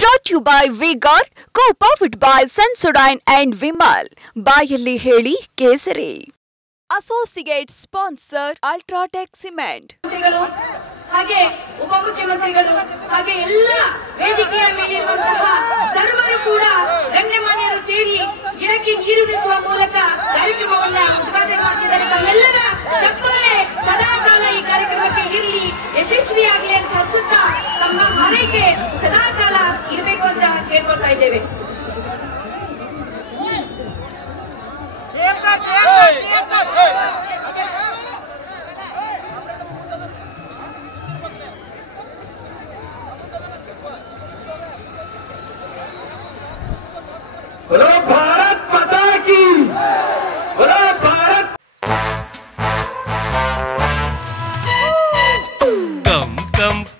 Brought to you by Vigor, co-powered by Sensodyne and Vimal. ಬಾಯಲ್ಲಿ ಹೇಳಿ ಕೇಸರಿ. Associate sponsor Ultratech Cement. ಹಾಗೆ ಉಪಮುಖ್ಯಮಂತ್ರಿಗಳು ಹಾಗೆ ಎಲ್ಲ ವೇದಿಕೆಯ ಮೇಲಿರುವಂತಹ ಸರ್ವರು ಕೂಡ ಗಣ್ಯಮಾನ್ಯರು ಸೇರಿ ಗಿಡಕ್ಕೆ ನೀರುಣಿಸುವ ಮೂಲಕ ಕಾರ್ಯಕ್ರಮವನ್ನ ಉದ್ಘಾಟನೆ ಮಾಡ್ತಿದ್ದಾರೆ. ತಮ್ಮೆಲ್ಲರ ಚಪ್ಪಾಳೆ ಸದಾಕಾಲ ಈ ಕಾರ್ಯಕ್ರಮಕ್ಕೆ ಇರಲಿ, ಯಶಸ್ವಿಯಾಗಲಿ ಅಂತ ಹಚ್ಚುತ್ತಾ ತಮ್ಮ ಹಾರೈಕೆ ಸದಾಕಾಲ ಇರಬೇಕು ಅಂತ ಕೇಳ್ಕೊಳ್ತಾ ಇದ್ದೇವೆ. बोलो भारत माता की, बोलो Bharat.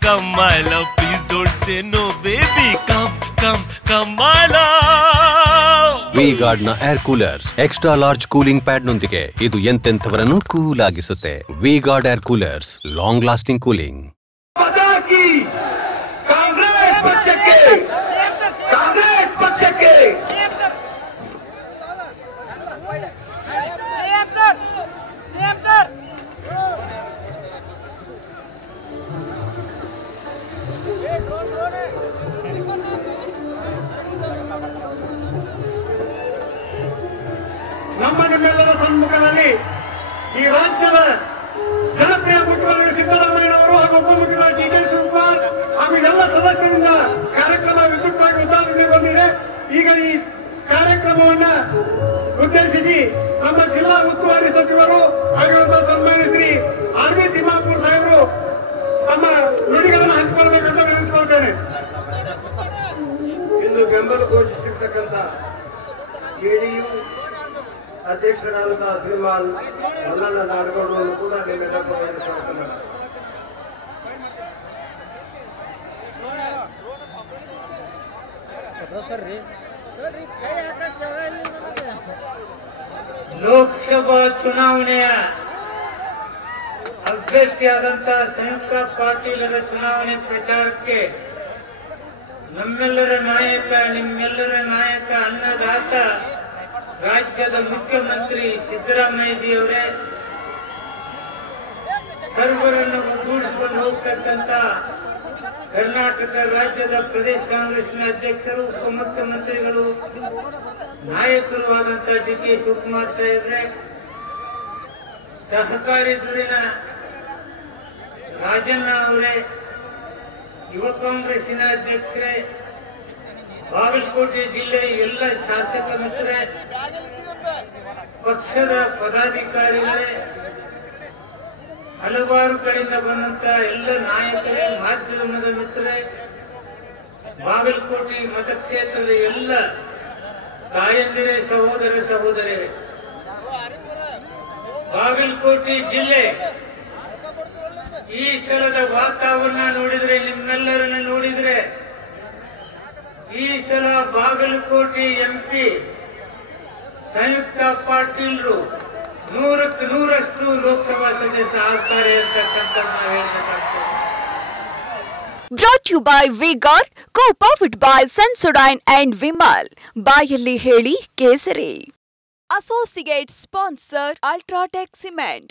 Come my love, please don't say no baby. Come my love. V-Guard ನ air coolers extra large cooling pad ನೊಂದಿಗೆ ಇದು ಎಂತೆಂಥವರನ್ನು ಕೂಲ್ ಆಗಿಸುತ್ತೆ. V-Guard air coolers, long lasting cooling. माता की कांग्रेस पक्षಕ್ಕೆ, कांग्रेस पक्षಕ್ಕೆ. ನಮ್ಮೆಲ್ಲರ ಸಮ್ಮುಖದಲ್ಲಿ ಈ ರಾಜ್ಯದ ಜನಪ್ರಿಯ ಮುಖ್ಯಮಂತ್ರಿ ಸಿದ್ದರಾಮಯ್ಯನವರು ಹಾಗೂ ಉಪಮುಖ್ಯಮಂತ್ರಿ ಡಿ ಕೆ ಶಿವಕುಮಾರ್ ಹಾಗೂ ಎಲ್ಲ ಸದಸ್ಯರಿಂದ ಕಾರ್ಯಕ್ರಮ ವಿದ್ಯುಕ್ತವಾಗಿ ಉದ್ಘಾಟನೆಗೊಂಡಿದೆ. ಈಗ ಈ ಕಾರ್ಯಕ್ರಮವನ್ನ ಉದ್ದೇಶಿಸಿ ನಮ್ಮ ಜಿಲ್ಲಾ ಉಸ್ತುವಾರಿ ಸಚಿವರು ಆಗಿರುವಂತಹ ಸನ್ಮಾನ್ಯ ಶ್ರೀ ಆರ್ ವಿ ತಿಮ್ಮಾಪುರ್ ಸಾಹೇಬರು ತಮ್ಮ ನುಡಿಗಳನ್ನು ಹಂಚಿಕೊಳ್ಬೇಕಂತ ವಿನಂತಿಸಿಕೊಳ್ತೇನೆ. ಇಂದು ಬೆಂಬಲ ಘೋಷಿಸಿರ್ತಕ್ಕಂಥ ಜೆಡಿಯು ಅಧ್ಯಕ್ಷರಾದಂತಹ ಶ್ರೀಮಾನ್ ಮಲ್ಲಣ್ಣ ನಾಡಗೌಡರನ್ನು ಕೂಡ ನಿಮ್ಮೆಲ್ಲ ಸ್ವಾಗತ. ಲೋಕಸಭಾ ಚುನಾವಣೆಯ ಅಭ್ಯರ್ಥಿಯಾದಂತಹ ಸಂಯುಕ್ತ ಪಾಟೀಲರ ಚುನಾವಣೆ ಪ್ರಚಾರಕ್ಕೆ ನಮ್ಮೆಲ್ಲರ ನಾಯಕ, ನಿಮ್ಮೆಲ್ಲರ ನಾಯಕ, ಅನ್ನದಾತ, ರಾಜ್ಯದ ಮುಖ್ಯಮಂತ್ರಿ ಸಿದ್ದರಾಮಯ್ಯಜಿಯವರೇ ಸರ್ವರನ್ನು ಒಗ್ಗೂಡಿಸಿಕೊಂಡು ಹೋಗ್ತಕ್ಕಂಥ ಕರ್ನಾಟಕ ರಾಜ್ಯದ ಪ್ರದೇಶ ಕಾಂಗ್ರೆಸ್ನ ಅಧ್ಯಕ್ಷರು, ಉಪಮುಖ್ಯಮಂತ್ರಿಗಳು, ನಾಯಕರು ಆದಂತಹ ಡಿ ಕೆ ಶಿವಕುಮಾರ್ ಸಾಹೇಬ್ರೆ, ಸಹಕಾರಿ ದುಡಿನ ರಾಜಣ್ಣ ಅವರೇ, ಯುವ ಕಾಂಗ್ರೆಸ್ಸಿನ ಅಧ್ಯಕ್ಷರೇ, ಬಾಗಲಕೋಟೆ ಜಿಲ್ಲೆಯ ಎಲ್ಲ ಶಾಸಕ ಮಿತ್ರರೇ, ಪಕ್ಷದ ಪದಾಧಿಕಾರಿಗಳೇ, ಹಲವಾರು ಕಡೆಯಿಂದ ಬಂದಂತಹ ಎಲ್ಲ ನಾಯಕರೇ, ಮಾಧ್ಯಮದ ಮಿತ್ರರೇ, ಬಾಗಲಕೋಟೆ ಮತಕ್ಷೇತ್ರದ ಎಲ್ಲ ತಾಯಂದಿರೇ, ಸಹೋದರ ಸಹೋದರಿಯರೇ, ಬಾಗಲಕೋಟೆ ಜಿಲ್ಲೆ ಈ ಸಲದ ವಾತಾವರಣ ನೋಡಿದ್ರೆ, ನಿಮ್ಮೆಲ್ಲರನ್ನ ನೋಡಿದ್ರೆ, ಈ ಸಲ ಬಾಗಲಕೋಟೆ ಎಂಪಿ ಸಂಯುಕ್ತ ಪಾಟೀಲರು 100ಕ್ಕೆ 100ರಷ್ಟು ಲೋಕಸಭಾ ಸದಸ್ಯ ಆಗ್ತಾರೆ ಅಂತಕ್ಕಂಥ ನಾವು ಹೇಳಬೇಕಾಗ್ತದೆ. Brought to you by Vigor, co-powered by Sensodyne and Vimal. ಬಾಯಲ್ಲಿ ಹೇಳಿ ಕೇಸರಿ. Associate sponsor Ultratech Cement.